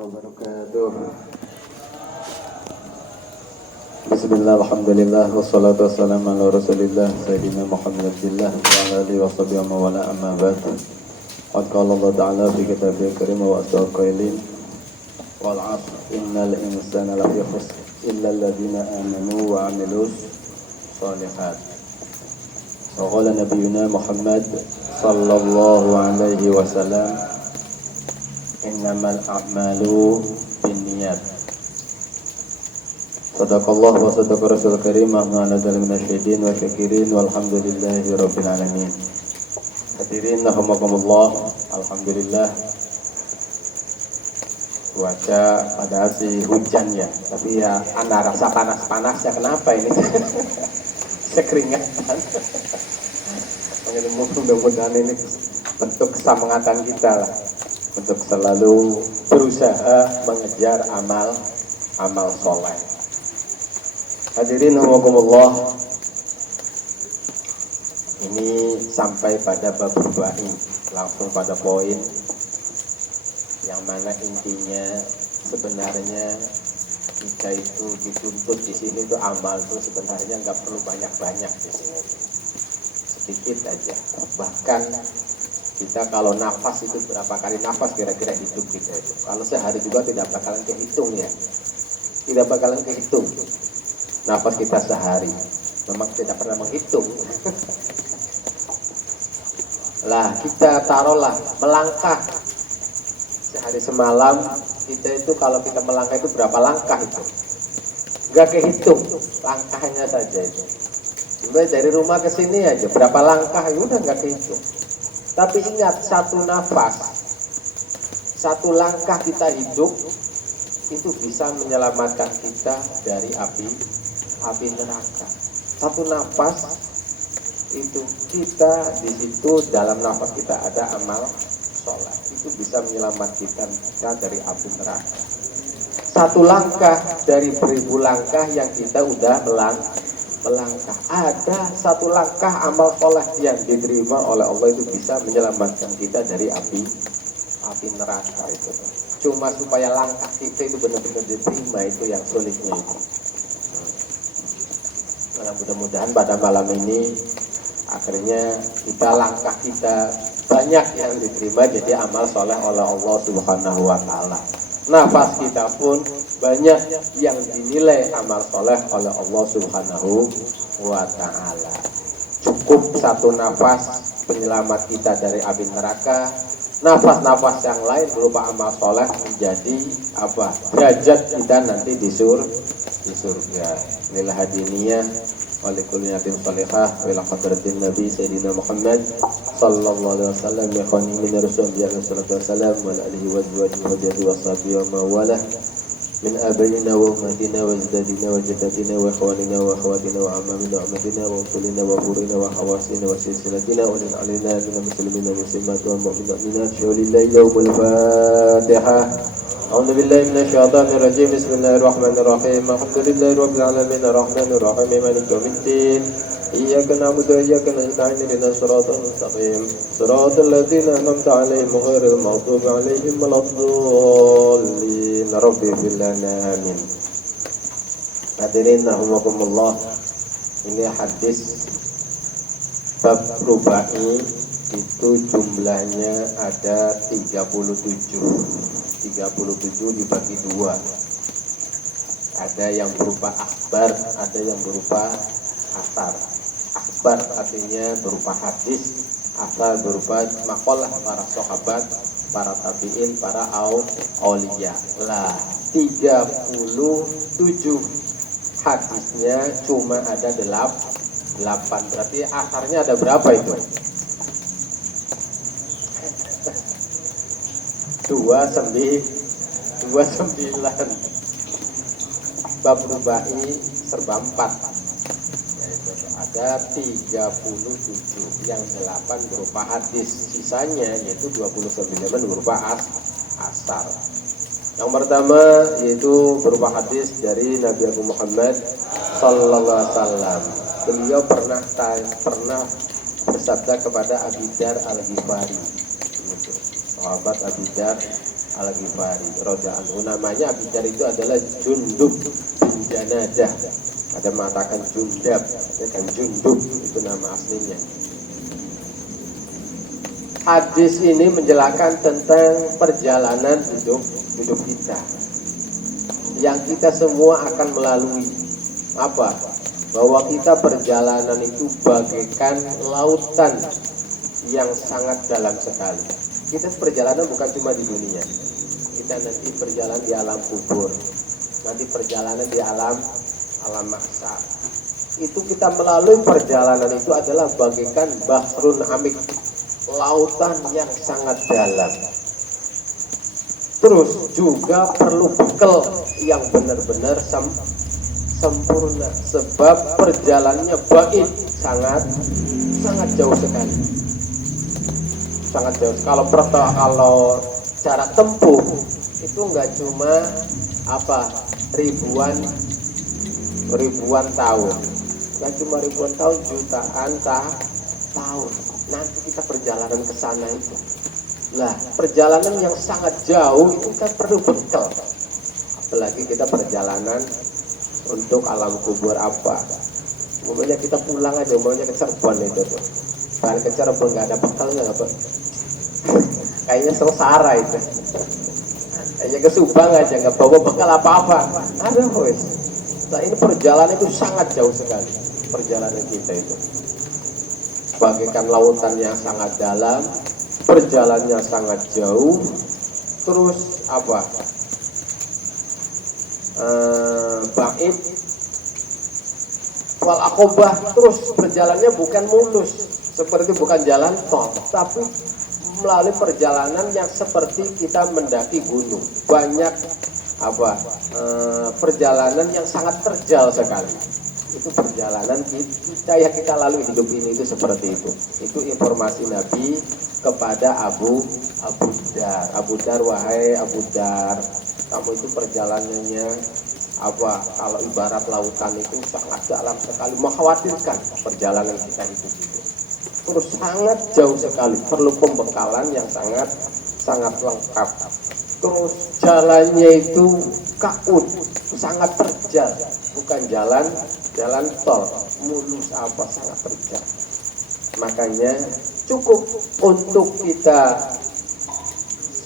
wabarakatuh. Bismillah, alhamdulillah, wassalatu wassalamu ala rasulillah Sayyidina Muhammadillah wa ala alihi wa sahbihi wa wala amma ba'd. Qad qala Allah ta'ala fi kitabihil karim wa asdaqal qailin wal 'asr innal insana lafi khusr illa alladhina amanu wa 'amilus shalihat. Wa qala nabiyyuna Muhammad sallallahu alaihi wasallam innamal a'malu binniyat. Sadaqallah wa sadaqa rasul karim wa na'adal minasyidin wa syakirin walhamdulillahi rabbil alamin. Hadirin rahimakumullah, alhamdulillah cuaca pada si hujan ya, tapi ya ana rasa panas-panasnya kenapa ini? Sekeringatan. Mudah-mudahan ini bentuk kesemangatan kita lah untuk selalu berusaha mengejar amal soleh. Hadirin rahimakumullah, ini sampai pada bab rubai, langsung pada poin yang mana intinya sebenarnya kita itu dituntut di sini tuh amal tuh sebenarnya nggak perlu banyak-banyak di sini, sedikit aja. Bahkan kita kalau nafas itu berapa kali nafas kira-kira hidup kita itu, kalau sehari juga tidak bakalan kehitung ya, tidak bakalan kehitung. Nafas kita sehari memang tidak pernah menghitung. Lah kita taruhlah melangkah sehari semalam, kita itu kalau kita melangkah itu berapa langkah itu nggak kehitung, langkahnya saja itu. Mulai dari rumah ke sini aja berapa langkah itu udah nggak kehitung. Tapi ingat, satu nafas, satu langkah kita hidup itu bisa menyelamatkan kita dari api neraka. Satu nafas itu kita di situ, dalam nafas kita ada amal sholat, itu bisa menyelamatkan kita dari api neraka. Satu langkah dari beribu langkah yang kita udah melangkah, ada satu langkah amal sholat yang diterima oleh Allah itu bisa menyelamatkan kita dari api neraka itu. Cuma supaya langkah kita itu benar-benar diterima, itu yang sulitnya itu. Nah, mudah-mudahan pada malam ini akhirnya langkah kita banyak yang diterima jadi amal soleh oleh Allah Subhanahu wa Ta'ala. Nafas kita pun banyak yang dinilai amal soleh oleh Allah Subhanahu wa Ta'ala. Cukup satu nafas penyelamat kita dari api neraka. Nafas-nafas yang lain berupa amal soleh menjadi derajat kita nanti di surga. Inilah hadiniyah walikul yatim salihah wila hadratin nabi sayyidina Muhammad sallallahu alaihi wasallam ya khani min rasulillah sallallahu alaihi wasallam wa alihi wa azwajihi wa sahbihi wa mawalah min abaina wa ummatina wa ajdadina wa jaddatina wa ikhwanina wa akhwatina wa amamina wa amatina wa usulina wa burina wa hawasina wa silsilatina wa lin alina min muslimina muslimat wa mu'minina syaulillahi yaumul fatihah. A'udzu billahi minasyaitonir rajim. Bismillahirrahmanirrahim. Alhamdulillahi rabbil alamin arrahmanir rahim maliki yaumiddin. Iyyaka na'budu wa iyyaka nasta'in ihdinas siratal mustaqim. Siratal ladzina an'amta 'alaihim ghairil maghdubi 'alaihim waladdallin. Rabbi ighfir lana amin. Hadirin rahimakumullah, ini hadis bab rubai itu jumlahnya ada 37 dibagi dua. Ada yang berupa akhbar, ada yang berupa asar. Akhbar artinya berupa hadis, asar berupa maqalah para sahabat, para tabi'in, para auliya. Lah 37 hadisnya cuma ada 8. Berarti asarnya ada berapa itu? 29. Bab rubai serba 4, yaitu ada 37, yang 8 berupa hadis, sisanya yaitu 29 berupa asar. Yang pertama yaitu berupa hadis dari Nabi Abu Muhammad sallallahu alaihi wasallam. Beliau pernah bersabda kepada Abi Dzar Al-Ghifari, sahabat Abi Dzar Al-Ghifari radhiyallahu anhu. Namanya Abu Dzar itu adalah Jundub bin Janadah. Ada mengatakan Jundab, kan Jundub itu nama aslinya. Hadis ini menjelaskan tentang perjalanan hidup kita, yang kita semua akan melalui apa? Bahwa kita perjalanan itu bagaikan lautan yang sangat dalam sekali. Kita perjalanan bukan cuma di dunia, kita nanti perjalanan di alam kubur, nanti perjalanan di alam mahsyar. Itu kita melalui perjalanan itu adalah bagaikan bahrun amik, lautan yang sangat dalam. Terus juga perlu bekal yang benar-benar sempurna, sebab perjalanannya baik, sangat jauh sekali, sangat jauh. Kalau cara tempuh itu nggak cuma ribuan tahun, nggak cuma ribuan tahun, jutaan tahun. Nanti kita perjalanan ke sana itu. Nah, perjalanan yang sangat jauh itu kan perlu bekal. Apalagi kita perjalanan untuk alam kubur apa? Pokoknya kita pulang aja, maunya ke Cirebon itu tuh. Balik ke Cirebon nggak ada bekalnya apa? Kayaknya sengsara itu. Kayaknya ke Subang aja nggak bawa bekal apa-apa. Aduh, wes. Nah, ini perjalanan itu sangat jauh sekali. Perjalanan kita itu bagaikan lautan yang sangat dalam, perjalanannya sangat jauh. Terus ba'id wal aqobah, terus perjalanannya bukan mulus seperti bukan jalan tol, tapi melalui perjalanan yang seperti kita mendaki gunung. Banyak perjalanan yang sangat terjal sekali. Itu perjalanan kita yang kita lalui hidup ini itu seperti itu. Itu informasi Nabi kepada Abu Dzar. Abu Dzar, wahai Abu Dzar, kamu itu perjalanannya kalau ibarat lautan itu sangat dalam sekali, mengkhawatirkan perjalanan kita itu. Terus sangat jauh sekali, perlu pembekalan yang sangat lengkap. Terus jalannya itu kaud, sangat terjal, bukan jalan tol mulus sangat terjal. Makanya cukup untuk kita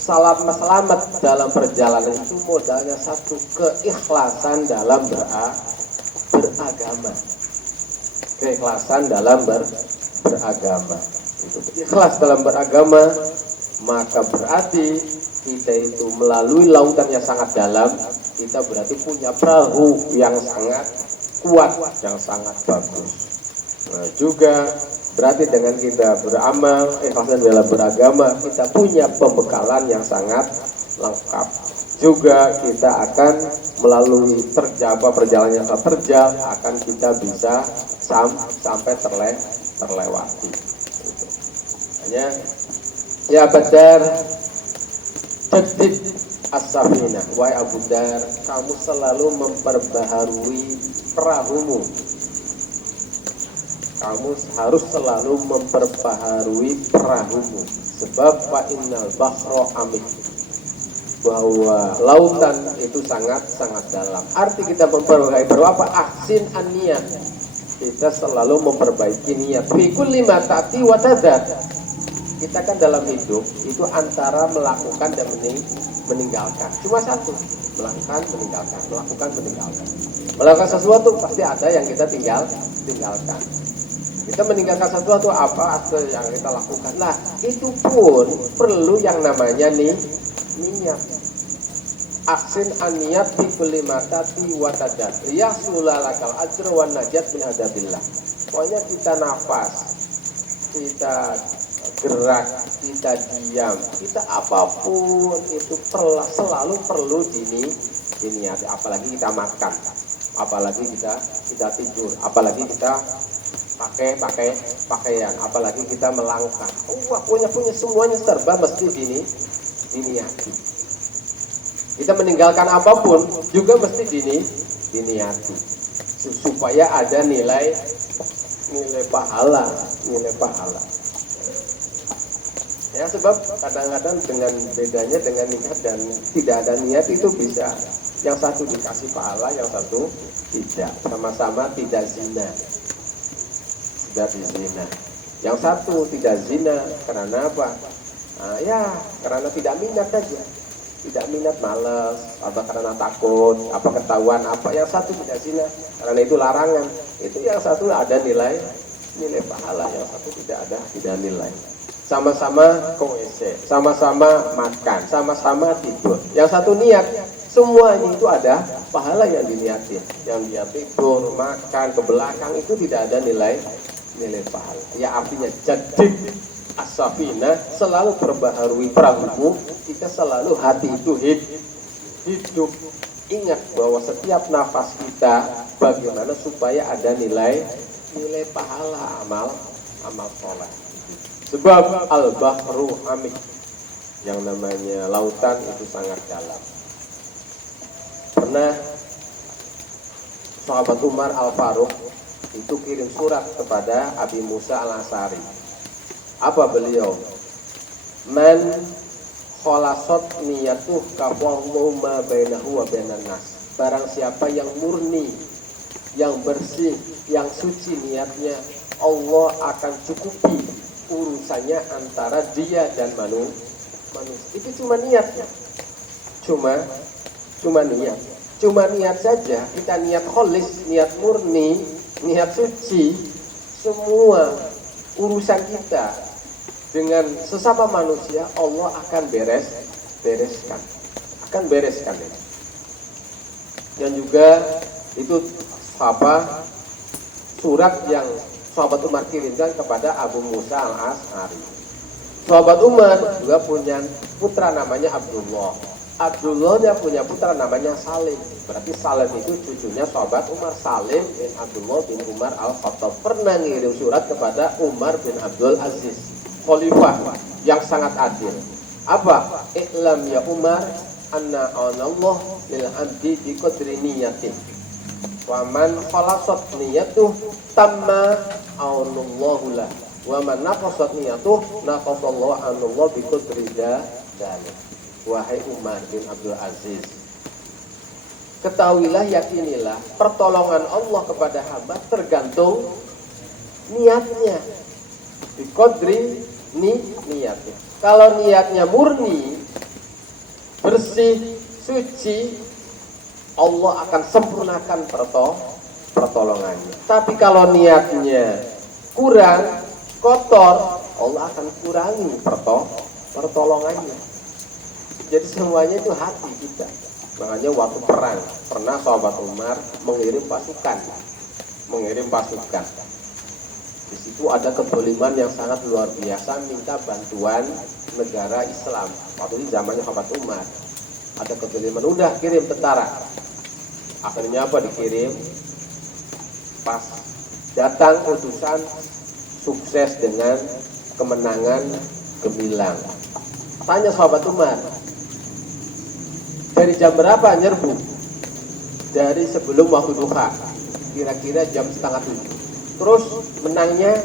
selamat dalam perjalanan itu modalnya satu, keikhlasan dalam beragama. Keikhlasan dalam beragama. Itu ikhlas dalam beragama, maka berarti kita itu melalui lautan yang sangat dalam, kita berarti punya perahu yang sangat kuat, yang sangat bagus. Nah, juga berarti dengan kita beramal, ikhlas dalam beragama, kita punya pembekalan yang sangat lengkap. Juga kita akan melalui perjalanan yang terjal, akan kita bisa sampai terlewati. Hanya ya Badar, jadid as-safinah, wahai Abu Dzar, kamu selalu memperbaharui perahumu. Kamu harus selalu memperbaharui perahumu, sebab fa innal bahra amik, bahwa lautan itu sangat dalam. Arti kita memperbaiki berapa? Ahsin an-niyat, kita selalu memperbaiki niat. Fi kulli ma ta'ti wa tadad. Kita kan dalam hidup itu antara melakukan dan meninggalkan. Cuma satu, melakukan, meninggalkan. Melakukan sesuatu pasti ada yang kita tinggalkan. Kita meninggalkan sesuatu apa yang kita lakukan. Nah, itu pun perlu yang namanya niat. Aksin an-niyat fi kulli ma ta'ti wa tadad. Yahsulalakal ajr wan najat min adabillah. Pokoknya kita nafas, kita gerak, kita diam, kita apapun itu selalu perlu diniati. Apalagi kita makan, apalagi kita tidur, apalagi kita pakai pakaian, apalagi kita melangkah. Punya semuanya serba mesti diniati. Kita meninggalkan apapun juga mesti diniati, supaya ada nilai pahala. Ya sebab kadang-kadang dengan bedanya dengan niat dan tidak ada niat itu bisa. Yang satu dikasih pahala, yang satu tidak. Sama-sama tidak zina. Tidak zina. Yang satu tidak zina karena apa? Nah, ya karena tidak minat saja. Tidak minat, malas, atau karena takut, apa ketahuan, apa. Yang satu tidak zina karena itu larangan. Itu yang satu ada nilai pahala, yang satu tidak nilai. Sama-sama ke WC, sama-sama makan, sama-sama tidur. Yang satu niat, semuanya itu ada pahala yang diniatin. Yang dia tidur, makan, ke belakang itu tidak ada nilai pahala. Ya artinya jadid as-safina, selalu perbaharui perahumu, kita selalu hati itu hidup. Ingat bahwa setiap nafas kita bagaimana supaya ada nilai pahala amal soleh. Sebab al-bahru amik, yang namanya lautan itu sangat dalam. Pernah sahabat Umar Al-Faruq itu kirim surat kepada Abi Musa Al-Asy'ari. Apa beliau? Man kholasot niyatuh kafallahu ma bainahu wa bainan nas. Barang siapa yang murni, yang bersih, yang suci niatnya, Allah akan cukupi urusannya antara dia dan manusia. Itu cuma niatnya. Cuma niat. Cuma niat saja. Kita niat kholis, niat murni, niat suci, semua urusan kita dengan sesama manusia Allah akan bereskan. Akan bereskan ini. Dan juga itu surat yang sahabat Umar kirimkan kepada Abu Musa Al-Asy'ari. Sahabat Umar juga punya putra namanya Abdullah. Abdullah dia punya putra namanya Salim. Berarti Salim itu cucunya sahabat Umar. Salim bin Abdullah bin Umar Al-Khattab pernah ngirim surat kepada Umar bin Abdul Aziz, khalifah yang sangat adil. Apa? I'lam ya Umar anna anallah lil abdi bi qadri niyatin. Wa man khalasat niyatuh tamma aunallahu lah. Wa man naqasat niyatuh naqasallahu anallahu bi qadri dzalik. Wahai Umar bin Abdul Aziz, ketahuilah, yakinilah, pertolongan Allah kepada hamba tergantung niatnya. Bi qadri niatnya. Kalau niatnya murni, bersih, suci, Allah akan sempurnakan pertolongannya. Tapi kalau niatnya kurang, kotor, Allah akan kurangi pertolongannya. Jadi semuanya itu hati kita. Makanya waktu perang, pernah sahabat Umar mengirim pasukan. Di situ ada kezaliman yang sangat luar biasa, minta bantuan negara Islam. Waktu itu zamannya sahabat Umar. Ada kezaliman, udah kirim tentara. Akhirnya apa dikirim? Pas datang utusan sukses dengan kemenangan gemilang. Tanya sahabat Umar, dari jam berapa nyerbu? Dari sebelum waktu duha, kira-kira jam 6:30. Terus menangnya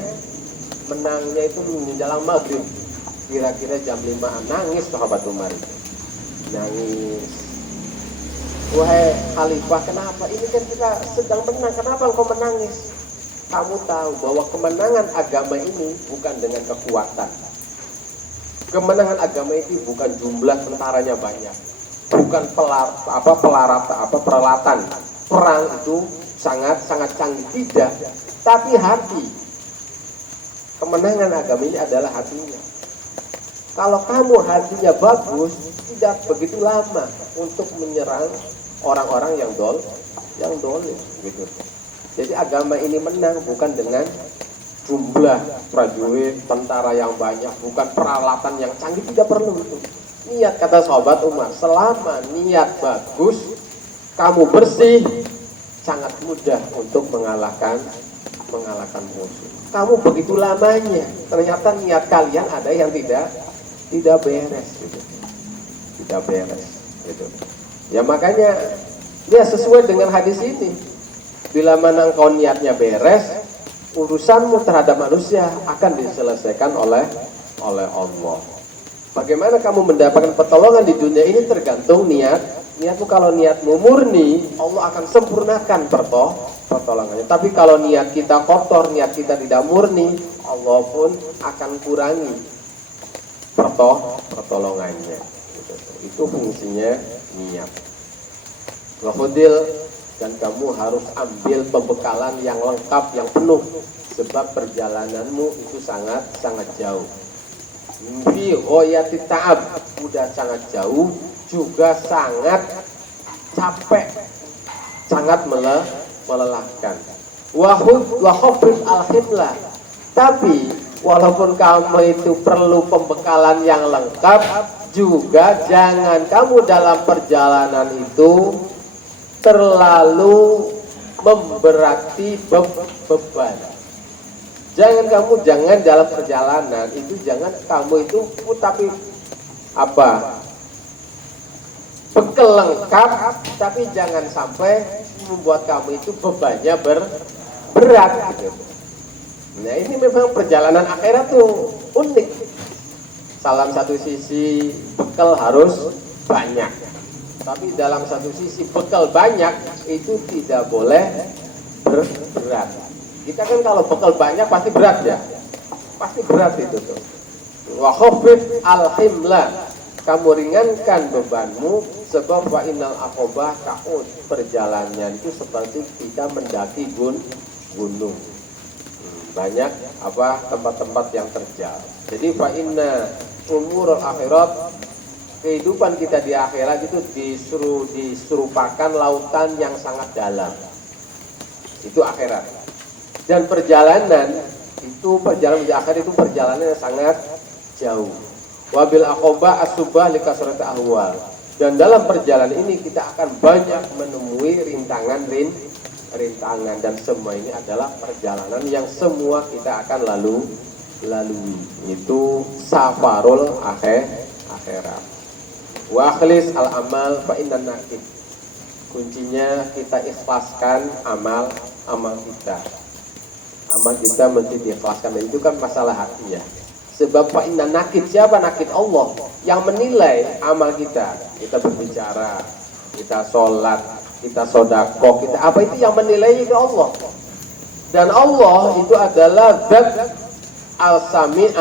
itu menjelang maghrib, kira-kira jam 5. Nangis sahabat Umar itu, nangis. Wahai khalifah, kenapa? Ini kan kita sedang menang, kenapa engkau menangis? Kamu tahu bahwa kemenangan agama ini bukan dengan kekuatan. Kemenangan agama itu bukan jumlah tentaranya banyak, bukan peralatan perang itu sangat canggih, tidak. Tapi hati. Kemenangan agama ini adalah hatinya. Kalau kamu hatinya bagus, tidak begitu lama untuk menyerang orang-orang yang dolim, gitu. Jadi agama ini menang bukan dengan jumlah prajurit, tentara yang banyak, bukan peralatan yang canggih, tidak perlu itu. Niat, kata sahabat Umar, selama niat bagus, kamu bersih, sangat mudah untuk mengalahkan musuh. Kamu begitu lamanya, ternyata niat kalian ada yang tidak beres, gitu. Tidak beres, gitu. Ya makanya, ya sesuai dengan hadis ini. Bila mana engkau niatnya beres, urusanmu terhadap manusia akan diselesaikan oleh Allah. Bagaimana kamu mendapatkan pertolongan di dunia ini tergantung niatmu. Kalau niatmu murni, Allah akan sempurnakan pertolongannya. Tapi kalau niat kita kotor, niat kita tidak murni, Allah pun akan kurangi pertolongannya. Itu fungsinya niat. Wahudil, dan kamu harus ambil pembekalan yang lengkap, yang penuh, sebab perjalananmu itu sangat jauh. Fi ghoyati ta'ab, udah sangat jauh, juga sangat capek, sangat melelahkan. Wahufid al-himlah, tapi walaupun kamu itu perlu pembekalan yang lengkap, juga jangan kamu dalam perjalanan itu terlalu memberati beban. Jangan dalam perjalanan itu kamu itu tapi bekal lengkap, tapi jangan sampai membuat kamu itu bebannya berat gitu. Nah, ini memang perjalanan akhirat tuh unik. Dalam satu sisi bekal harus banyak, tapi dalam satu sisi bekal banyak itu tidak boleh berat. Kita kan kalau bekal banyak pasti berat ya, pasti berat itu tuh. Wa khafif al-himla, kamu ringankan bebanmu, sebab wa innal aqobah ka'ud, perjalanan itu seperti kita mendaki gunung. Banyak tempat-tempat yang terjal. Jadi fa inna umurul akhirat, kehidupan kita di akhirat itu diserupakan lautan yang sangat dalam. Itu akhirat. Dan perjalanan di akhir itu perjalanan yang sangat jauh. Wabil aqobah as-subah likasrati ahwal. Dan dalam perjalanan ini kita akan banyak menemui rintangan, dan semua ini adalah perjalanan yang semua kita akan lalui. Itu safarul akhirat. Wa akhlis al-amal fa innan nakid. Kuncinya kita ikhlaskan amal kita. Amal kita mesti diikhlaskan, dan itu kan masalah hati ya. Sebab fa innan nakid, siapa nakid? Allah yang menilai amal kita. Kita berbicara, kita sholat, kita sodakoh, kita apa, itu yang menilai itu Allah. Dan Allah itu adalah Zat al-Sami'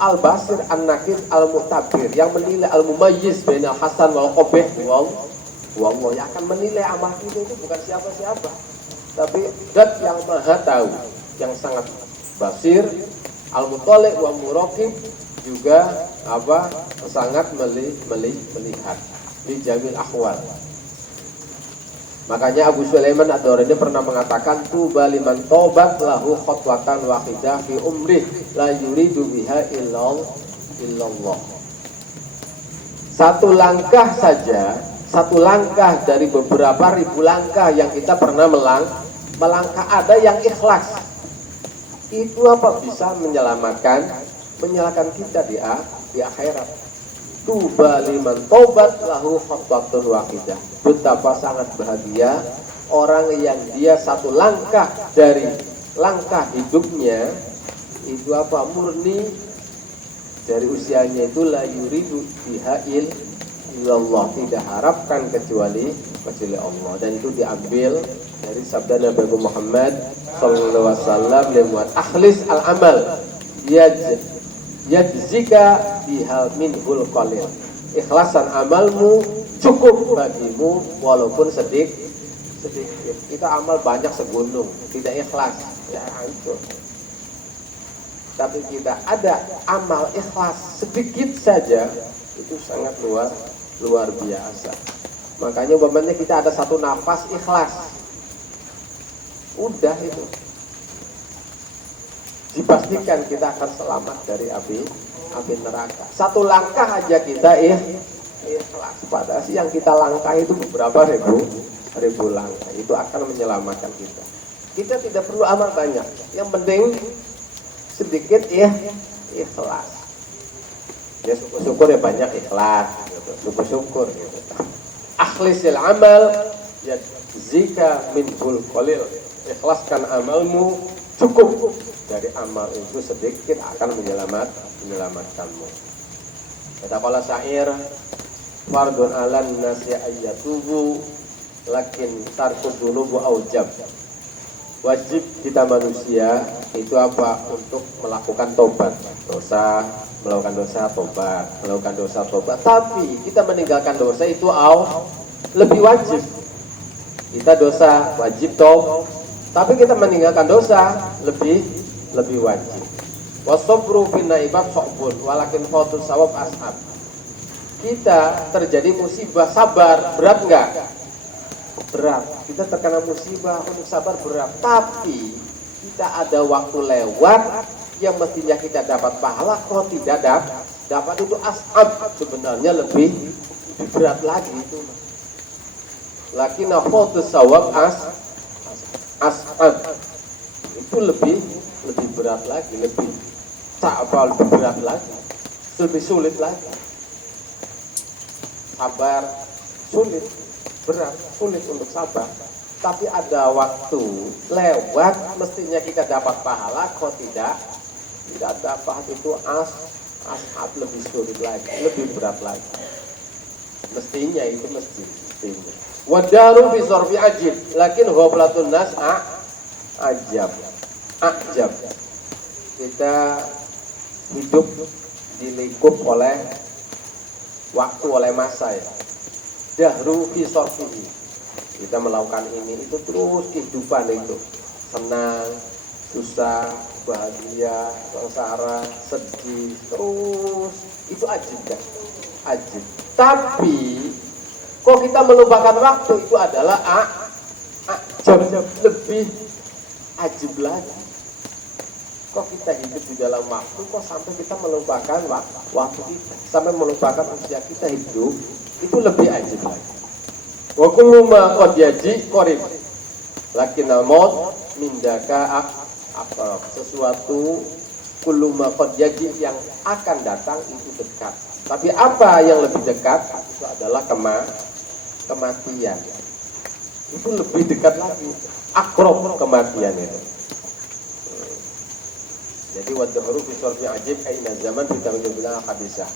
al-Basir an-Nakir al-Mu'tabir, yang menilai al-Mumayyiz bainal hasan wal qabih. Allah yang akan menilai amal kita itu bukan siapa-siapa, tapi Zat yang maha tahu, yang sangat basir, al-Muthalib wa muraqib, juga sangat melihat di jamil ahwal. Makanya Abu Sulaiman Ad-Darani pernah mengatakan, tuba liman tobat lahu khotwatan wahidah fi umrih la yuridu biha illallah. Satu langkah saja, satu langkah dari beberapa ribu langkah yang kita pernah melangkah, ada yang ikhlas. Itu bisa menyelamatkan kita di akhirat. Tuba liman tobat lahu khotwatun wahidah. Betapa sangat bahagia orang yang dia satu langkah dari langkah hidupnya itu murni dari usianya itu la yuridu biha illallah, tidak harapkan kecuali Allah. Dan itu diambil dari sabda Nabi Muhammad sallallahu alaihi wasallam, lewat akhlis al-amal yadzika bihal minhul qalil. Ikhlasan amalmu cukup bagimu walaupun sedikit. Kita amal banyak segunung, tidak ikhlas ya hancur. Tapi kita ada amal ikhlas sedikit saja, itu sangat luar biasa. Makanya umpamanya kita ada satu nafas ikhlas, udah itu dipastikan kita akan selamat dari api neraka. Satu langkah aja kita ikhlas. Padahal yang kita langkah itu beberapa ribu langkah, itu akan menyelamatkan kita. Kita tidak perlu amal banyak, yang penting sedikit ikhlas. Ya syukur ya banyak ikhlas, gitu. Syukur gitu. Akhlisil amal ya zika minhul qalil. Ikhlaskan amalmu, cukup dari amal itu sedikit akan menyelamatkanmu. Kata qala syair, fardun 'alan nasi ayyatubu lakin tarkud dzunubu aujab. Wajib kita manusia itu apa? Untuk melakukan tobat dosa, melakukan dosa tobat, melakukan dosa tobat. Tapi kita meninggalkan dosa itu lebih wajib. Kita dosa wajib tapi kita meninggalkan dosa lebih wajib. Wasabru bin naibab sobun walakin fautus sawab ashab. Kita terjadi musibah, sabar, berat enggak? Berat. Kita terkena musibah, untuk sabar berat. Tapi kita ada waktu lewat yang mestinya kita dapat pahala, kok tidak dapat itu ashab. Sebenarnya lebih berat lagi itu. Lakin fautus sawab ashab itu lebih berat lagi, lebih berat lagi, lebih sulit lagi. Sabar sulit, berat, sulit untuk sabar. Tapi ada waktu lewat, mestinya kita dapat pahala, kok tidak dapat itu ashab lebih sulit lagi, lebih berat lagi. Mestinya itu mestinya. Wadaru bi zarfi ajib, lakin ghaflatun nas ajab. Kita hidup dilingkup oleh waktu, oleh masa ya. Dahru fi sarfihi. Kita melakukan ini itu terus kehidupan itu. Senang, susah, bahagia, sengsara, sedih, terus itu ajib kan? Ajib. Tapi kok kita melupakan waktu, itu adalah ajab, lebih ajib lagi. Kok kita hidup di dalam waktu, kok sampai kita melupakan waktu kita, sampai melupakan usia kita hidup, itu lebih ajib lagi. Wa kullu ma qad yaji qarib lakinnal maut mindaka apa sesuatu kullu ma qad yaji yang akan datang itu dekat. Tapi apa yang lebih dekat itu adalah kematian. Itu lebih dekat lagi, akrab kematian itu. Jadi wadhuru fi sarfi ajib aina zaman kita menyebutnya hadisah.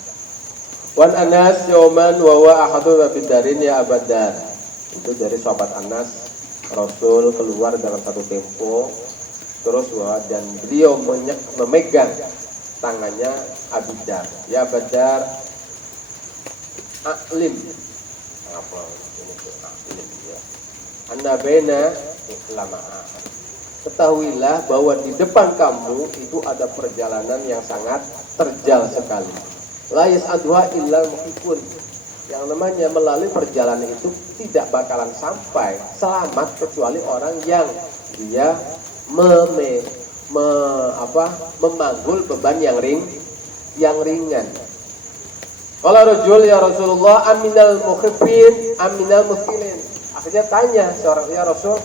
Wan Anas yauman wa wa ahadu bidarin ya abadar. Itu dari sahabat Anas, Rasul keluar dalam satu tempo terus dan beliau memegang tangannya Abidar. Ya Abidar aklim apa ini aklim ya. Anna baina iklama'a. Ketahuilah bahwa di depan kamu itu ada perjalanan yang sangat terjal sekali. La yas'adha illa muhibbun. Yang namanya melalui perjalanan itu tidak bakalan sampai selamat kecuali orang yang dia memanggul beban yang ringan. Qala rajul ya Rasulullah aminal muhibbin aminal muhilin. Akhirnya tanya seorang, ya Rasul,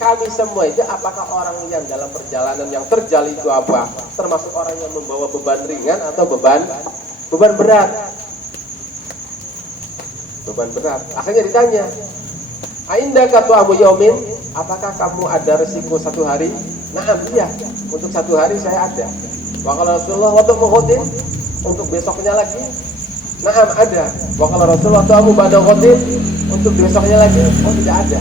kami semua itu apakah orang yang dalam perjalanan yang terjal itu apa? Termasuk orang yang membawa beban ringan atau beban berat? Beban berat. Akhirnya ditanya, ainda katu abu yaumin, apakah kamu ada resiko satu hari? Naam, iya, untuk satu hari saya ada. Wa qala Rasulullah waktu mukhudin, untuk besoknya lagi? Naam, ada. Wa qala Rasulullah waktu abu ba'da khudin, untuk besoknya lagi? Oh, tidak ada.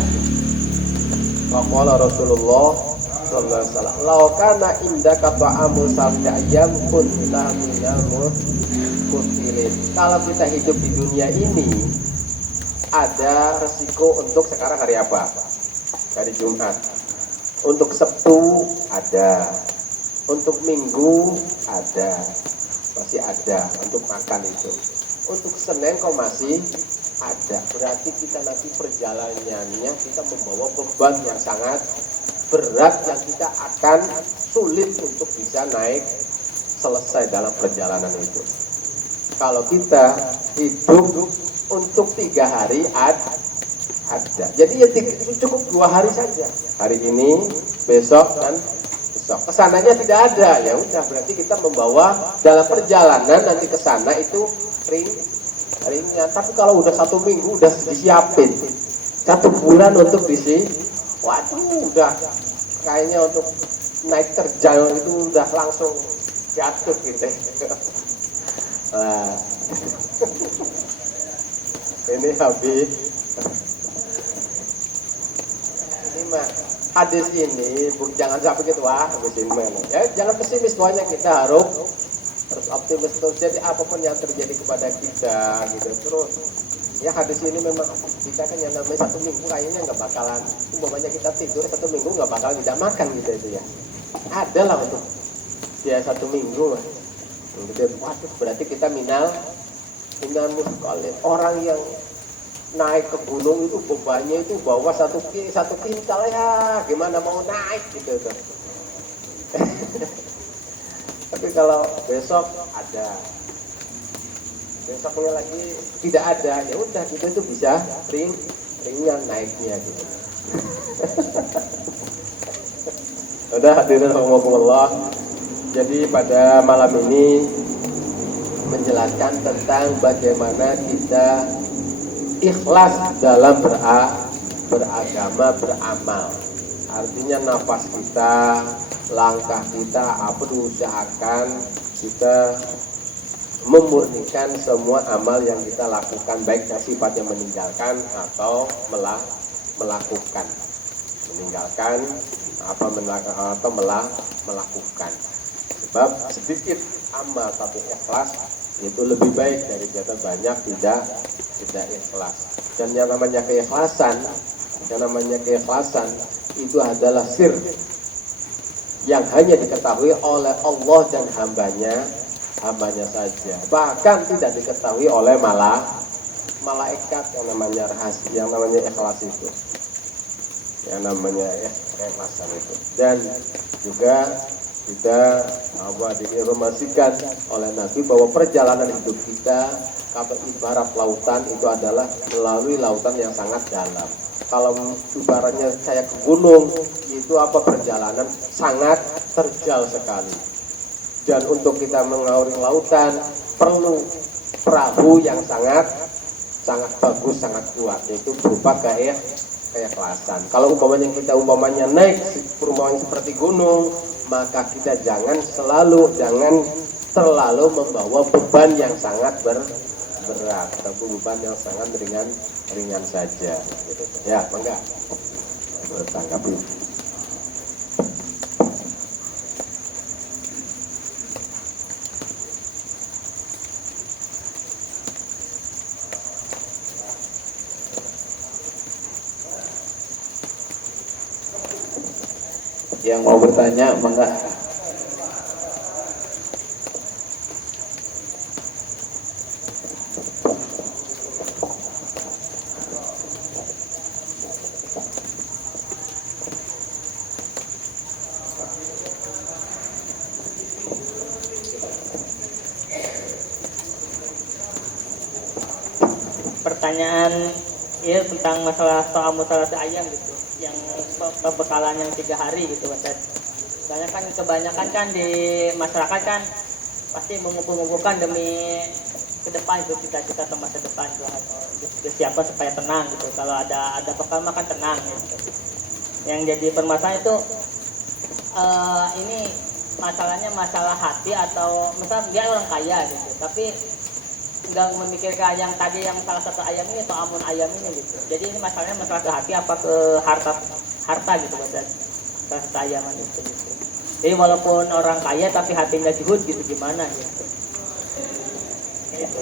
Wa qala Rasulullah sallallahu alaihi wasallam, "Law kana indaka ta'amu sab'a ayyam kunta minal muhilin." Kalau kita hidup di dunia ini ada resiko untuk sekarang hari apa? Hari Jumat. Untuk Sabtu ada. Untuk Minggu ada. Masih ada untuk makan itu. Untuk Senin kok masih ada. Berarti kita nanti perjalanannya kita membawa beban yang sangat berat yang kita akan sulit untuk bisa naik selesai dalam perjalanan itu. Kalau kita hidup untuk 3 hari ada. Jadi ya cukup 2 hari saja. Hari ini, besok dan besok. Kesananya tidak ada. Ya udah, berarti kita membawa dalam perjalanan nanti ke sana itu ringan. Tapi kalau udah 1 minggu udah disiapin. 1 bulan untuk waduh, udah kayaknya untuk naik terjal itu udah langsung jatuh gitu. Nah, Ini Habib. Ini mah hadis ini jangan sampai gitu habis ini mana. Ya jangan pesimis, pokoknya kita harus optimis terus. Jadi apapun yang terjadi kepada kita gitu terus. Ya hadis ini memang kita kan yang namanya 1 minggu kayaknya nggak bakalan, umpamanya kita tidur 1 minggu nggak bakalan tidak makan gitu itu ya. Ada lah untuk ya 1 minggu lah. Waduh, berarti kita minal muskolit. Orang yang naik ke gunung itu bebannya itu bawa satu kintal ya, gimana mau naik gitu tuh. Tapi kalau besok ada, besoknya lagi tidak ada, ya udah kita itu bisa ringan naiknya gitu. Udah hadirin rahimakumullah. Jadi pada malam ini menjelaskan tentang bagaimana kita ikhlas dalam beragama, beramal. Artinya nafas kita, langkah kita, berusahakan kita memurnikan semua amal yang kita lakukan, baik sifatnya meninggalkan atau melakukan. Meninggalkan atau melakukan. Sebab sedikit amal tapi ikhlas itu lebih baik daripada banyak tidak ikhlas. Dan yang namanya keikhlasan itu adalah sir yang hanya diketahui oleh Allah dan hambanya saja. Bahkan tidak diketahui oleh malaikat yang namanya rahasia, yang namanya ikhlas itu. Yang namanya ikhlasan itu. Dan juga kita diinformasikan oleh Nabi bahwa perjalanan hidup kita kalau ibarat lautan itu adalah melalui lautan yang sangat dalam. Kalau ibaratnya saya ke gunung itu perjalanan sangat terjal sekali. Dan untuk kita mengauri lautan perlu perahu yang sangat bagus, sangat kuat, yaitu berupa keikhlasan. Kalau umpamanya naik perumahan seperti gunung, maka kita jangan terlalu membawa beban yang sangat berat atau beban yang sangat ringan saja gitu. Ya, mangga bertanggapi. Yang mau bertanya, mangga. Pertanyaan ya tentang masalah ayam gitu, yang pembekalan yang 3 hari gitu, Ustaz. Kebanyakan kan di masyarakat kan pasti mengumpul-ngumpulkan demi ke depan itu, cita-cita ke masa depan itu, atau siapa supaya tenang gitu. Kalau ada bekal makan tenang gitu. Yang jadi permasalahan itu ini masalahnya masalah hati, atau misalnya dia orang kaya gitu, tapi nggak memikirkan yang tadi yang salah satu ayam ini atau amun ayam ini gitu. Jadi ini masalahnya masalah ke hati apa ke harta gitu, Ustaz. Salah satu ayaman itu gitu. Jadi walaupun orang kaya tapi hatinya juhud gitu, gimana gitu. Gitu.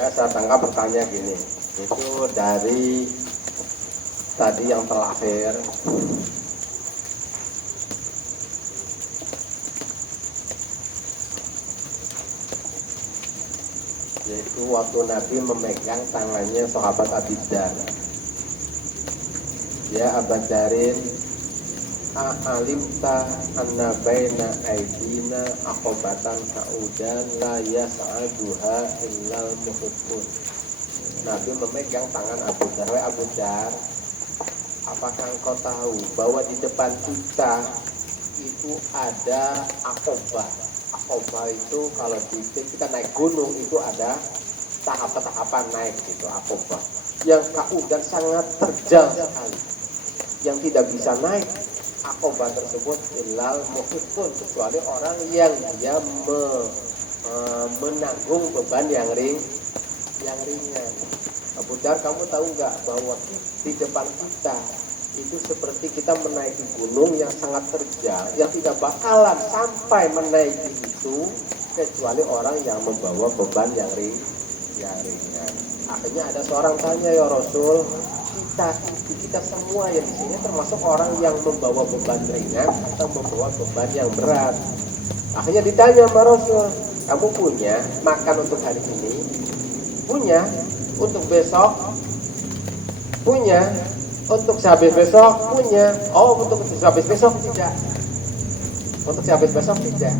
Ya, saya tangkap pertanyaan gini, itu dari tadi yang terakhir, yaitu waktu Nabi memegang tangannya sahabat Abi Dzar. Ya Aba Dzarin, a'alimta anna baina aidina aqobatan sa'udan la yas'aduha illal muhibbun. Nabi memegang tangan Abu Dzar. Abu Dzar, apakah engkau tahu bahwa di depan kita itu ada Aqobah? Aqobah itu kalau kita naik gunung itu ada tahap-tahapan naik gitu Aqobah. Yang kemudian sangat terjal sekali. Yang tidak bisa naik Aqobah tersebut illal muhibbun, kecuali orang yang dia menanggung beban yang ringan. Abu Dar, kamu tahu nggak bahwa di depan kita itu seperti kita menaiki gunung yang sangat terjal, yang tidak bakalan sampai menaiki itu kecuali orang yang membawa beban yang ringan. Akhirnya ada seorang tanya, ya Rasul, kita semua yang di sini termasuk orang yang membawa beban ringan atau membawa beban yang berat. Akhirnya ditanya sama Rasul, kamu punya makan untuk hari ini? Punya. Untuk besok? Punya. Untuk sehabis besok? Punya. Oh, untuk sehabis besok tidak. Untuk sehabis besok tidak.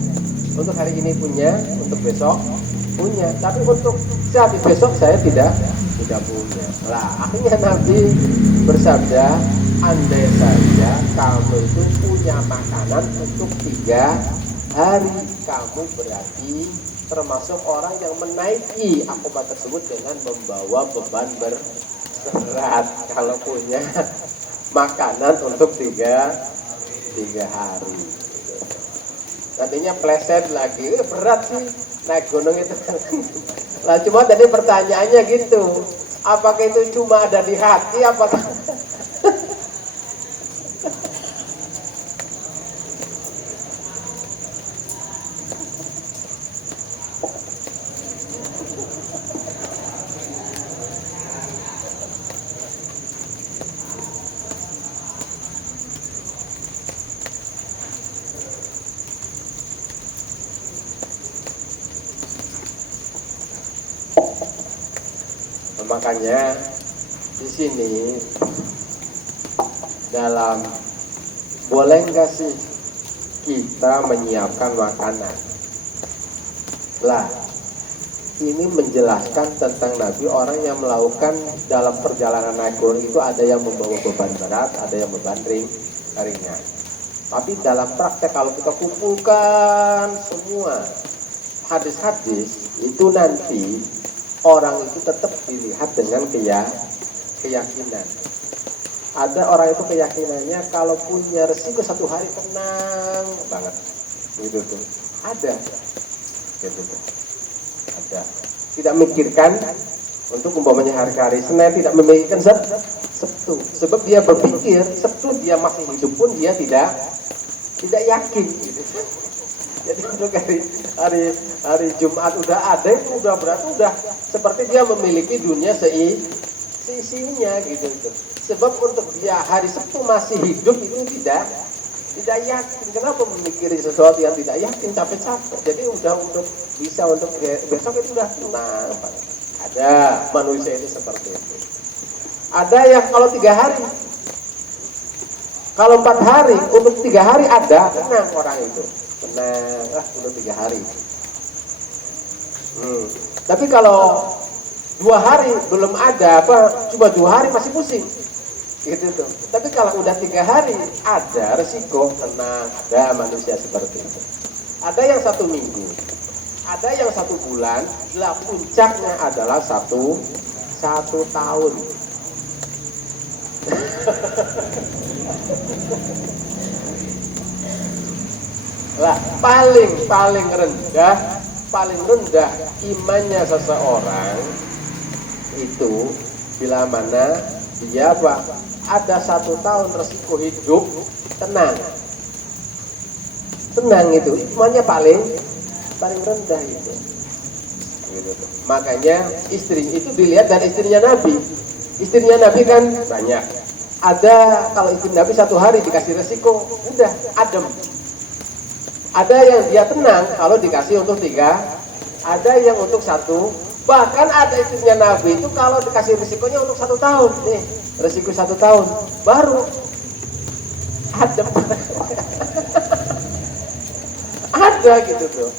Untuk hari ini punya, untuk besok punya. Tapi untuk sehabis besok saya tidak punya. Lah, akhirnya Nabi bersabda, andai saja kamu itu punya makanan untuk 3 hari, kamu berarti termasuk orang yang menaiki Aqobah tersebut dengan membawa beban berat. Kalau punya makanan untuk 3 hari. Tadinya pleset lagi, berat sih naik gunung itu. Lah cuma tadi pertanyaannya gitu, apakah itu cuma ada di hati, apakah makanya di sini dalam boleh nggak sih kita menyiapkan makanan? Lah, ini menjelaskan tentang Nabi, orang yang melakukan dalam perjalanan naik gunung itu ada yang membawa beban berat, ada yang beban ringan. Tapi dalam praktek kalau kita kumpulkan semua hadis-hadis itu nanti orang itu tetap dilihat dengan keyakinan. Ada orang itu keyakinannya kalau punya resiko 1 hari tenang banget, gitu tuh. Ada, gitu tuh. Ada. Tidak memikirkan untuk umpamanya hari Senin tidak memikirkan Sabtu. Sebab dia berpikir Sabtu dia masih hidup pun dia tidak yakin. Gitu. Jadi untuk hari Jumat udah ada itu udah berarti udah seperti dia memiliki dunia seisinya gitu. Sebab untuk dia hari Sabtu masih hidup itu tidak yakin. Kenapa memikiri sesuatu yang tidak yakin, capek-capek. Jadi udah bisa untuk besok itu udah tenang. Ada manusia itu seperti itu. Ada yang kalau 3 hari, kalau 4 hari, untuk 3 hari ada tenang orang itu. Tenang, udah 3 hari. Tapi kalau 2 hari belum ada cuma 2 hari masih pusing, gitu tuh. Tapi kalau udah 3 hari ada resiko, tenang. Ada manusia seperti itu. Ada yang 1 minggu, ada yang 1 bulan. Lah puncaknya adalah satu tahun. Lah paling rendah imannya seseorang itu bila mana dia ada 1 tahun resiko hidup tenang itu imannya paling rendah itu. Gitu. Makanya istri itu dilihat dari istrinya Nabi kan banyak. Ada kalau istri Nabi 1 hari dikasih resiko udah adem. Ada yang dia tenang kalau dikasih untuk 3, ada yang untuk 1. Bahkan ada istrinya Nabi itu kalau dikasih risikonya untuk 1 tahun, nih risiko 1 tahun, baru adem. Ada gitu tuh,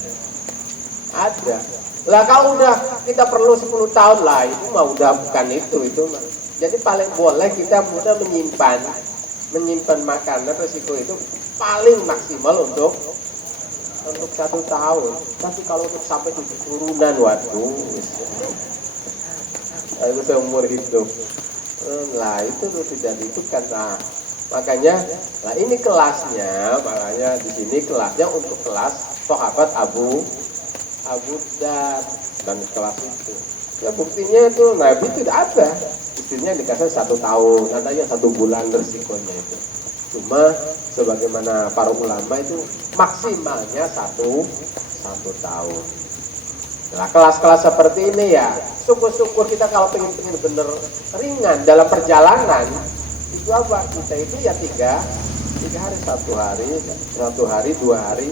ada. Lah kalau udah kita perlu 10 tahun lah itu mah udah bukan itu mah. Jadi paling boleh kita mudah menyimpan makanan resiko itu paling maksimal untuk untuk 1 tahun. Tapi kalau untuk sampai 7 turunan, waduh, itu seumur hidup. Lah itu tidak diikutkan. Nah, makanya, nah ini kelasnya, makanya di sini kelasnya untuk kelas sahabat Abu Dar dan kelas itu. Ya buktinya itu Nabi tidak ada, istrinya dikasih 1 tahun, katanya 1 bulan resikonya itu. Cuma sebagaimana para ulama itu maksimalnya satu tahun. Nah kelas-kelas seperti ini ya syukur-syukur kita kalau pengen bener ringan dalam perjalanan itu apa, kita itu ya tiga hari, 1 hari 2 hari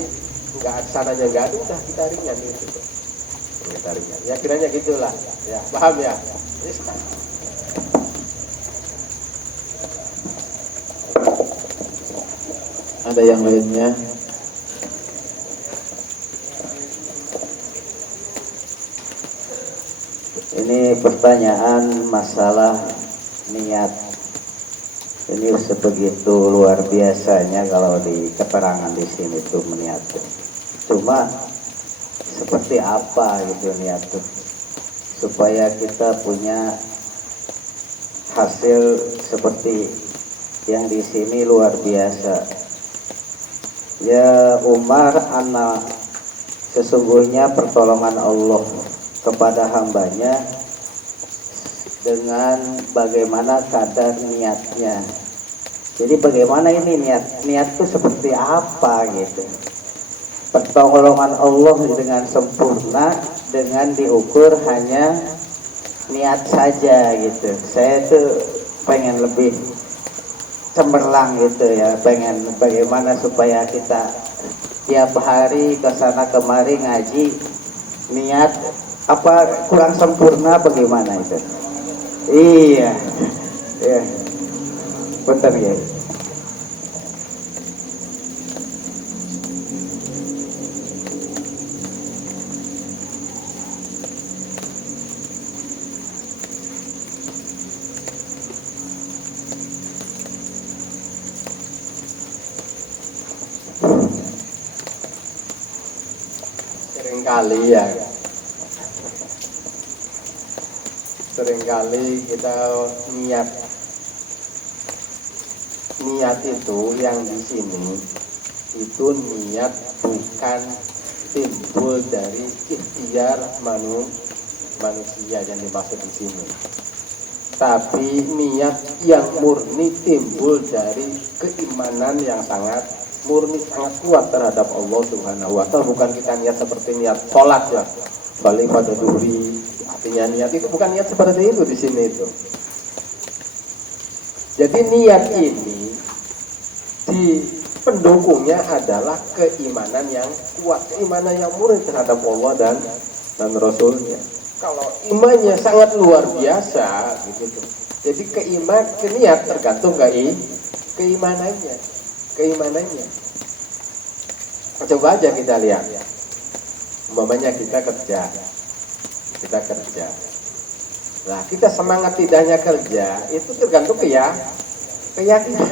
nggak sananya nggak ada, udah kita ringan gitu, kita ringan ya, kiranya gitulah ya, paham ya. Ada yang lainnya? Ini pertanyaan masalah niat. Ini sebegitu luar biasanya kalau di keterangan di sini tuh niat. Cuma seperti apa gitu niat tuh, supaya kita punya hasil seperti yang di sini luar biasa. Ya Umar anak, sesungguhnya pertolongan Allah kepada hambanya dengan bagaimana kadar niatnya. Jadi bagaimana ini niat itu seperti apa gitu. Pertolongan Allah dengan sempurna dengan diukur hanya niat saja gitu. Saya tuh pengen lebih cemerlang gitu ya, pengen bagaimana supaya kita tiap hari kesana kemari ngaji, niat apa kurang sempurna bagaimana itu. Iya ya, betul ya. Seringkali kita niat itu yang di sini itu niat bukan timbul dari ikhtiar manusia yang dimaksud di sini, tapi niat yang murni timbul dari keimanan yang sangat murni, sangat kuat terhadap Allah Subhanahu wa Ta'ala. Bukan kita niat seperti niat sholat ya, balik pada duri. Artinya niat itu bukan niat seperti itu di sini itu. Jadi niat ini di pendukungnya adalah keimanan yang kuat, keimanan yang murni terhadap Allah dan Rasulnya. Kalau imannya sangat luar biasa gitu. Jadi niat tergantung keimanannya. Coba aja kita lihat. Umpamanya kita kerja. Nah, kita semangat tidaknya kerja itu tergantung keyakinan.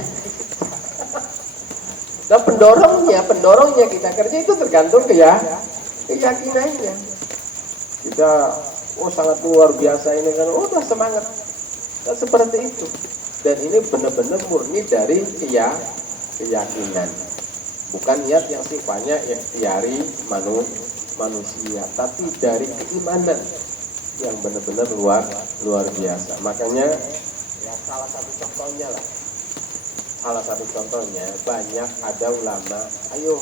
Nah, pendorongnya kita kerja itu tergantung keyakinannya. Kita sangat luar biasa ini kan, udah semangat. Nah, seperti itu. Dan ini benar-benar murni dari keyakinan. Bukan niat yang sifatnya ikhtiari manusia, tapi dari keimanan yang benar-benar luar biasa. Makanya ya salah satu contohnya banyak ada ulama, ayo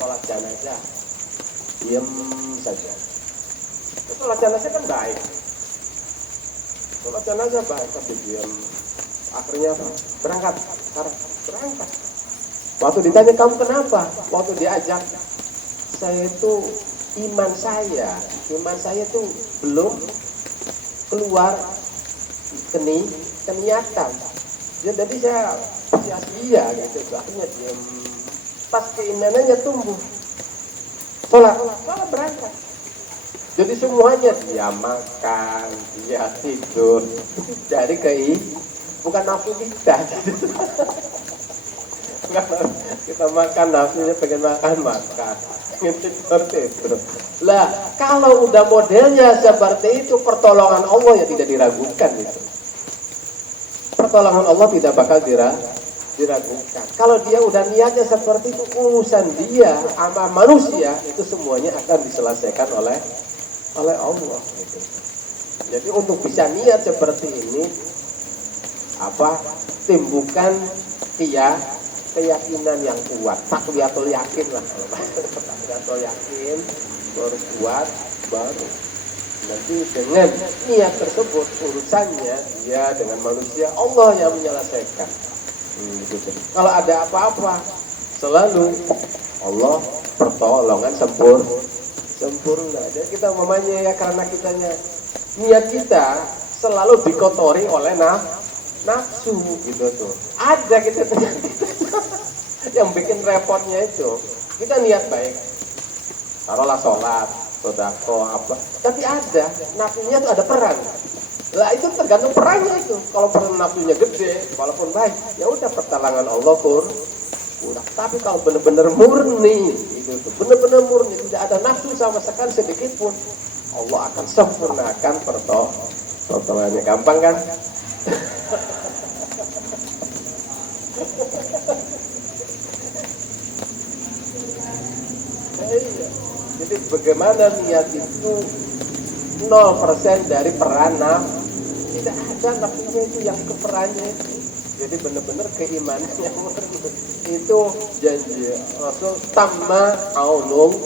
sholat jenazah diam saja. Sholat jenazah kan baik, tapi diam. Akhirnya berangkat. Waktu ditanya kamu kenapa, waktu diajak, saya itu iman saya itu belum keluar keniatan. Jadi saya sia-sia gitu. Akhirnya dia pas keimanannya tumbuh, sholat berangkat. Jadi semuanya dia makan, dia tidur dari bukan nafsu kita. Kita makan nafsunya pengen makan. Seperti itu. Lah, kalau udah modelnya seperti itu, pertolongan Allah ya tidak diragukan itu. Pertolongan Allah tidak bakal diragukan. Kalau dia udah niatnya seperti itu, urusan dia sama manusia itu semuanya akan diselesaikan oleh Allah gitu. Jadi untuk bisa niat seperti ini timbulkan keyakinan yang kuat, takwiyatul yakin lah kalau takwiyatul yakin baru kuat, baru nanti dengan niat tersebut urusannya dia dengan manusia Allah yang menyelesaikan. Gitu. Kalau ada apa-apa selalu Allah pertolongan sempurna. Jadi kita mamanya ya karena kitanya niat kita selalu dikotori oleh nafsu gitu tuh. Ada kita yang bikin repotnya itu kita niat baik, taruhlah sholat, sodako apa, tapi ada nafsunya tuh ada peran. Lah itu tergantung perannya itu. Kalau peran nafsunya gede, walaupun baik, ya udah pertolongan Allah kurang. Tapi kalau benar-benar murni, itu tuh benar-benar murni, tidak ada nafsu sama sekali sedikit pun, Allah akan sempurnakan pertolongannya. Gampang kan? Jadi bagaimana niat itu 0% dari peran nafsu. Tidak ada nafsunya itu yang keperannya itu. Jadi benar-benar keimanannya itu janji Rasul tamma aulung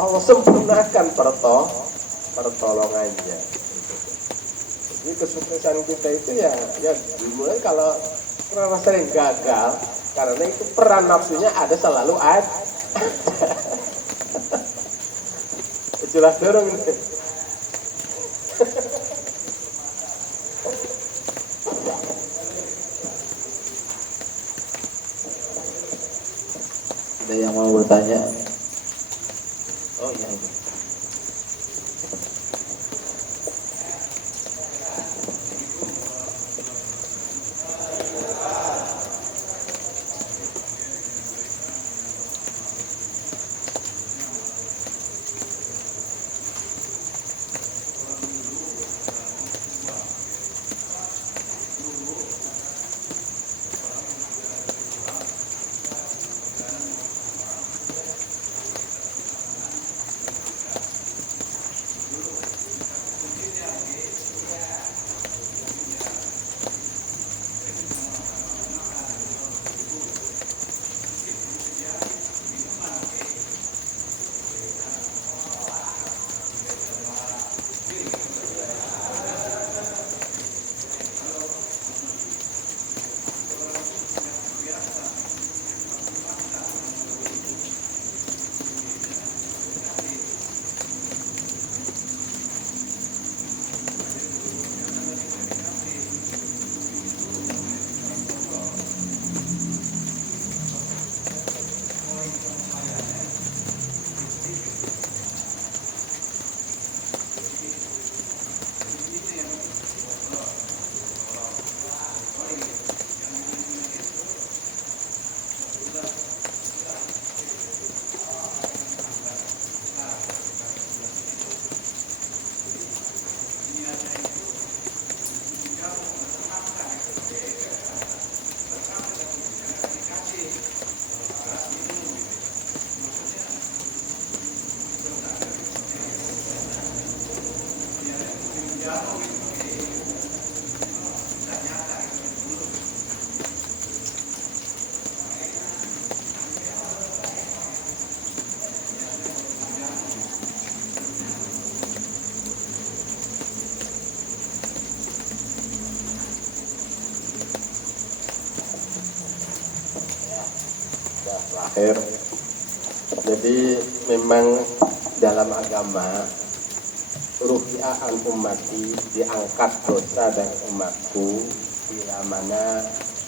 Allah sempurnakan pertolongannya. Jadi kesuksesan kita itu ya dimulai kalau karena sering gagal karena itu peran nafsunya ada selalu ada. Jelas dorong ini. Ada yang mau bertanya? Oh iya ini. Terakhir, jadi memang dalam agama rufi'an ummati diangkat dosa dari umatku bila mana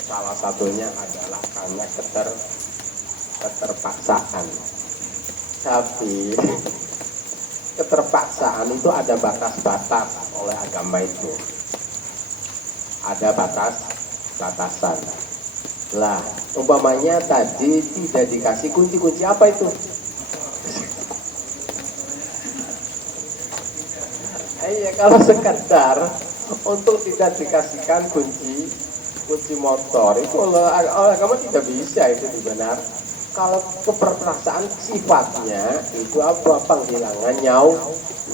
salah satunya adalah karena keterpaksaan. Tapi keterpaksaan itu ada batas-batas oleh agama itu. Ada batasan. Lah, umpamanya tadi tidak dikasih kunci apa itu? Iya, kalau sekedar untuk tidak dikasihkan kunci motor itu oleh agama tidak bisa itu dibenar. Kalau keperkasaan sifatnya itu apa? Penghilangan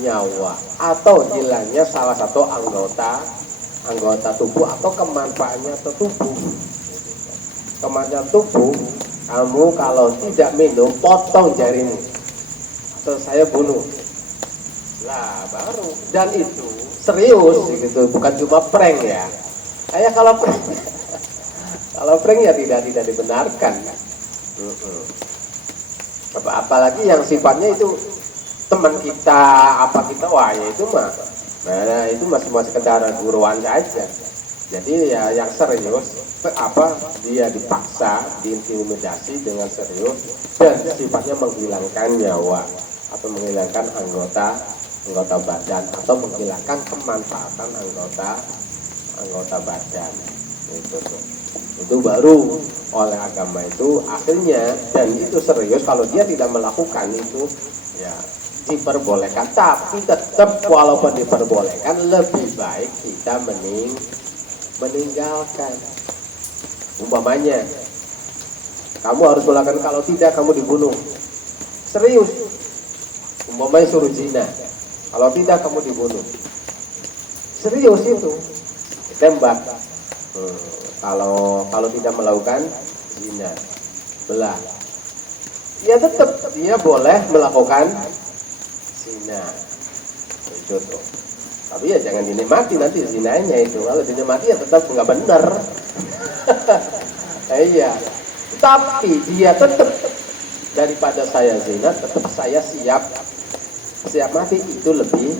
nyawa atau hilangnya salah satu anggota tubuh atau kemanfaatannya tubuh. Kemanfaatan tubuh, kamu kalau tidak minum potong jarimu atau saya bunuh. Lah baru, dan itu serius gitu, bukan cuma prank ya. Kayak kalau prank ya tidak dibenarkan. Apalagi yang sifatnya itu teman kita, apa kita, wah ya itu mah, nah itu masih sekedar guruan saja. Jadi ya yang serius dia dipaksa, diintimidasi dengan serius dan sifatnya menghilangkan nyawa atau menghilangkan anggota badan atau menghilangkan kemanfaatan anggota badan itu baru oleh agama itu akhirnya, dan itu serius. Kalau dia tidak melakukan itu ya diperbolehkan, tapi tetap walaupun diperbolehkan lebih baik kita meninggalkan. Umpamanya kamu harus melakukan, kalau tidak kamu dibunuh. Serius. Umpamanya suruh zina, kalau tidak kamu dibunuh. Serius itu, tembak. Kalau tidak melakukan zina, belah. Ya tetap dia boleh melakukan zina. Itu tuh. Tapi ya jangan dinikmati nanti zinanya itu. Kalau dinikmati ya tetap nggak benar. Iya. Tapi dia tetap, daripada saya zina, tetap saya siap mati, itu lebih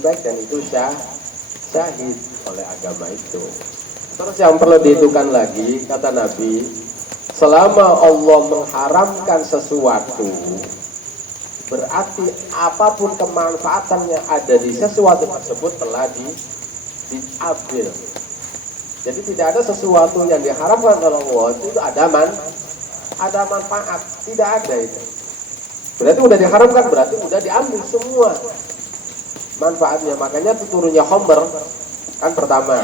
baik, dan itu syahid oleh agama itu. Terus yang perlu dihitungkan lagi, kata Nabi, selama Allah mengharamkan sesuatu, berarti apapun kemanfaatan yang ada di sesuatu tersebut telah diambil. Jadi tidak ada sesuatu yang diharamkan oleh Allah itu ada manfaat, tidak ada itu. Berarti udah diharamkan, berarti udah diambil semua manfaatnya. Makanya turunnya khamr kan pertama,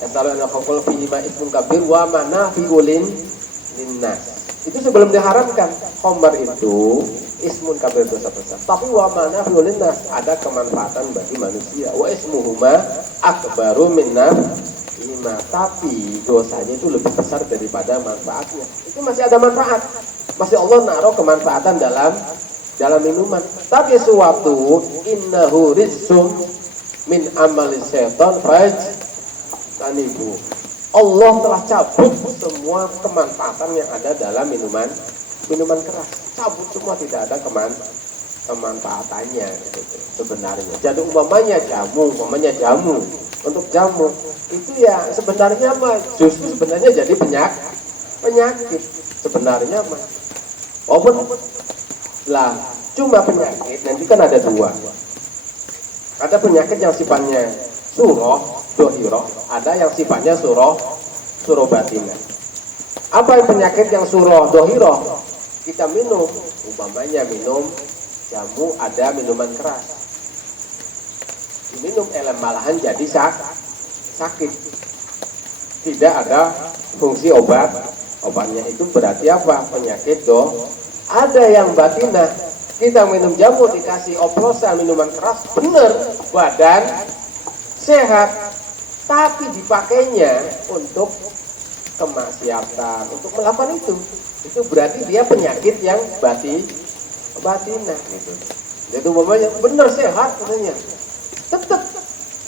yasaluna khamr fihi ma ismun kabir wa manafi'ul linnas. Itu sebelum diharamkan. Khamr itu ismun kabir, dosa besar. Tapi wa manafi'ul linnas, ada kemanfaatan bagi manusia. Wa ismuhuma akbaru min naf'ihima, tapi dosanya itu lebih besar daripada manfaatnya. Itu masih ada manfaat. Masih Allah naruh kemanfaatan dalam minuman. Tapi suatu innahu rizqum min amali syaitan fajtanibu. Allah telah cabut semua kemanfaatan yang ada dalam minuman keras. Cabut semua, tidak ada kemanfaatannya gitu, sebenarnya. Jadi umpamanya jamu untuk jamu itu ya sebenarnya mah justru sebenarnya jadi penyakit sebenarnya mah. Lah, cuma penyakit nanti kan ada dua. Ada penyakit yang sifatnya surah, dohiroh, ada yang sifatnya surah batinah. Apa yang penyakit yang surah dohiroh? Kita minum, umpamanya minum jamu, ada minuman keras. Diminum malahan jadi sakit. Tidak ada fungsi obatnya. Itu berarti apa? Penyakit Ada yang batinah, kita minum jamu dikasih oplosan minuman keras, benar, badan sehat, tapi dipakainya untuk kemaksiatan, untuk melakukan itu berarti dia penyakit yang batinah gitu. Jadi umpamanya benar sehat katanya, tetap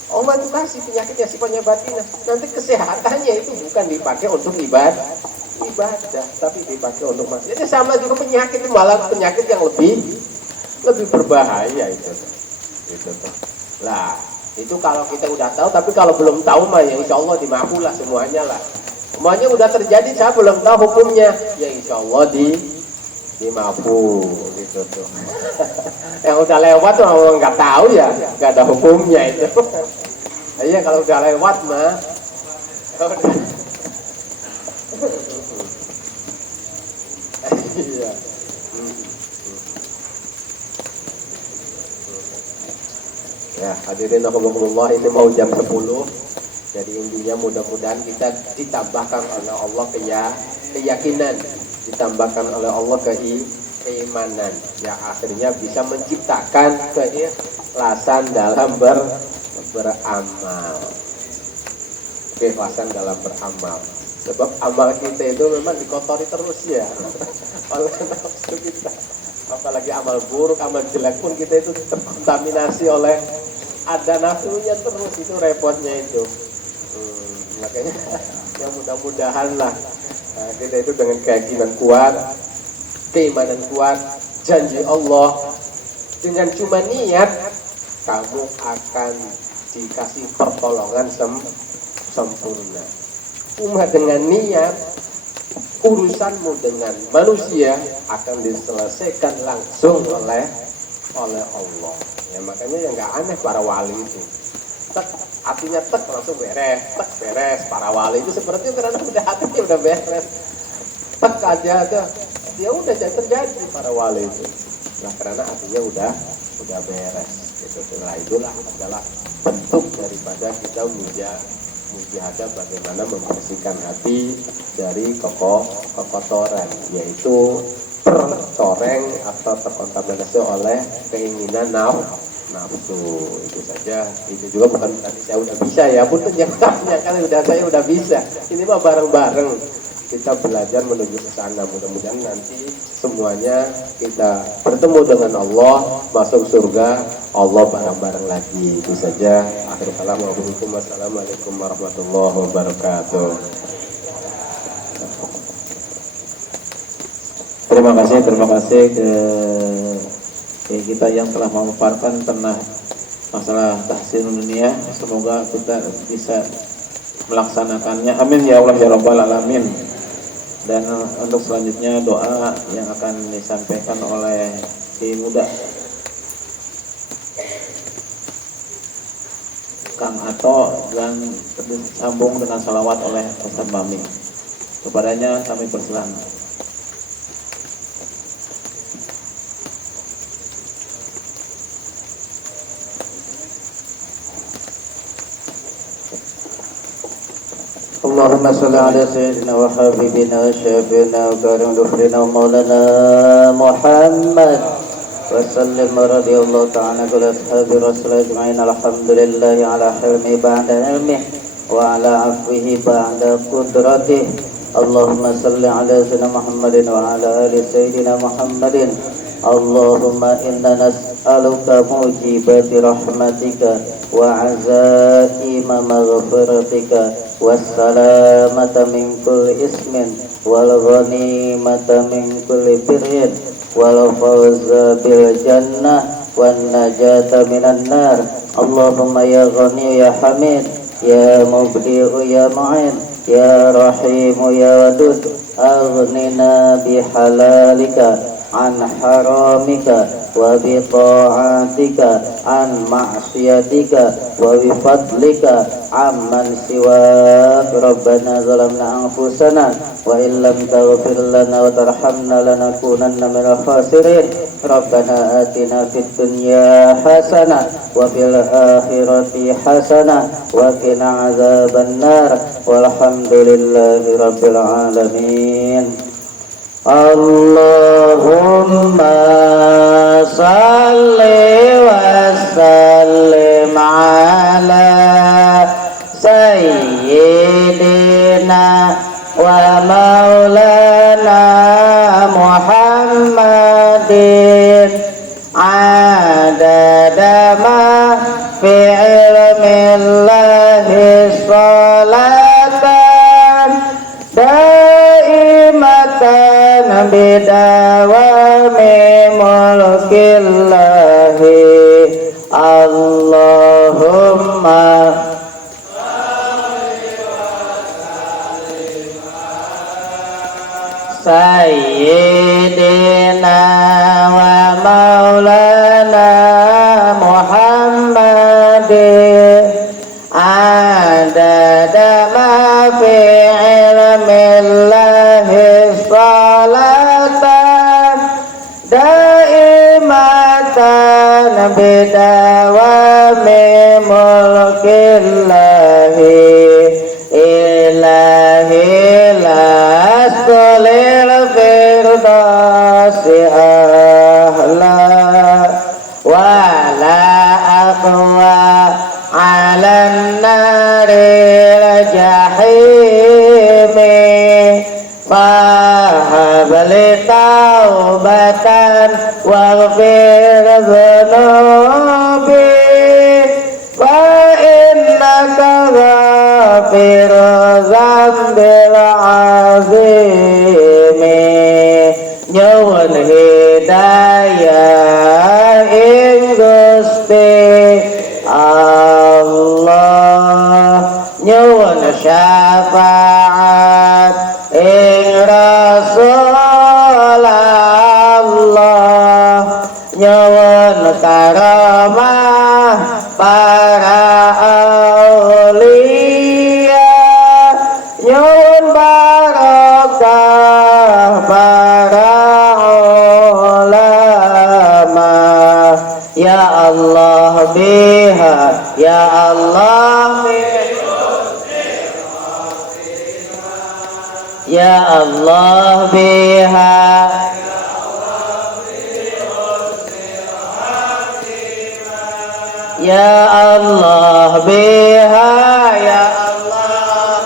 Allah itu kasih penyakitnya sifatnya batinah, nanti kesehatannya itu bukan dipakai untuk ibadah, tapi dipakai untuk maksiat. Jadi sama juga penyakit, malah penyakit yang lebih berbahaya itu. Lah, itu kalau kita udah tahu, tapi kalau belum tahu mah ya insya Allah dimaafulah semuanya lah. Semuanya udah terjadi, saya belum tahu hukumnya, ya insya Allah dimaafu gitu tuh. Yang udah lewat tuh orang nggak tahu ya, nggak ada hukumnya itu. Iya kalau udah lewat mah. Iya. Ya, hadirin rahimakumullah, ini mau jam 10. Jadi intinya mudah-mudahan kita ditambahkan oleh Allah keyakinan, ditambahkan oleh Allah keimanan, yang akhirnya bisa menciptakan keikhlasan dalam beramal. Keikhlasan dalam beramal. Sebab amal kita itu memang dikotori terus ya oleh nafsu kita. Apalagi amal buruk, amal jelek pun kita itu terkontaminasi oleh ada nafsunya terus, itu repotnya itu. Makanya ya mudah-mudahan lah kita itu dengan keyakinan kuat, keimanan kuat, janji Allah, dengan cuma niat kamu akan dikasih pertolongan sempurna. Cuma dengan niat urusanmu dengan manusia akan diselesaikan langsung oleh Allah. Ya makanya yang nggak aneh para wali itu. Tek, artinya tek langsung beres, tek beres. Para wali itu seperti karena udah hatinya udah beres. Tek aja dia udah terjadi para wali itu. Nah karena hatinya udah beres. Gitu. Setelah itulah adalah bentuk daripada kita mujahadah bagaimana membersihkan hati dari kekotoran, yaitu tercoreng atau terkontaminasi oleh keinginan nafsu. Itu saja. Itu juga bukan tadi saya udah bisa ya, pun ternyata kan saya udah bisa. Ini mah bareng-bareng kita belajar menuju ke sana. Mudah-mudahan nanti semuanya kita bertemu dengan Allah, masuk surga Allah bareng-bareng lagi. Itu saja. Akhir kalam, wassalamualaikum warahmatullahi wabarakatuh. Terima kasih ke kita yang telah memaparkan tentang masalah tahsin dunia. Semoga kita bisa melaksanakannya. Amin ya Allah ya Rabbal alamin. Dan untuk selanjutnya doa yang akan disampaikan oleh si muda Kang Ato dan tersambung dengan salawat oleh Ustaz Mami. Kepadanya kami persilakan. اللهم صل على سيدنا وحبيبنا وشافينا وكريم ظفرنا ومولانا محمد وسلم رضي الله تعالى عن أصحاب رسول أجمعين. الحمد لله على حلمه بعد علمه وعلى عفوه بعد قدرته. اللهم صل على سيدنا محمد وعلى آل سيدنا محمد. اللهم إنا نسألك موجبات رحمتك وعزائم مغفرتك والسلامة من كل اسم والغنيمة من كل بر والفوز بالجنة والنجاة من النار. اللهم يا غني يا حميد يا مبدئ يا معين يا رحيم يا ودود أغننا بحلالك عن حرامك وبطاعتك عن معصيتك وبفضلك عمن سواك. ربنا ظلمنا أنفسنا وإن لم تغفر لنا وترحمنا لنكونن من الخاسرين. ربنا آتنا في الدنيا حسنة وفي الآخرة حسنة وقنا عذاب النار والحمد لله رب العالمين. Allahumma salli wa sallim ala sayyidina wa maulana Muhammadin adada ma fi ilmillahi salatan daimatan bidawami mulkillahi. Allahumma sayyidina wa maulana Muhammadin adada ma fi ilmillah naril jahimi fahab li taubatan waghfir dhunubi fa innaka ghafiru dzambil azimi nyuwun hidayah ing Gusti Allah nyuwun syafaat ing Rasul Allah nyuwun karamah para aulia nyuwun barokah para ulama ya Allah biha ya Allah ya Allah biha ya Allah biha ya Allah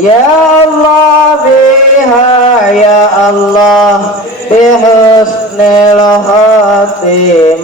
ya Allah biha ya Allah bihusnil khatimah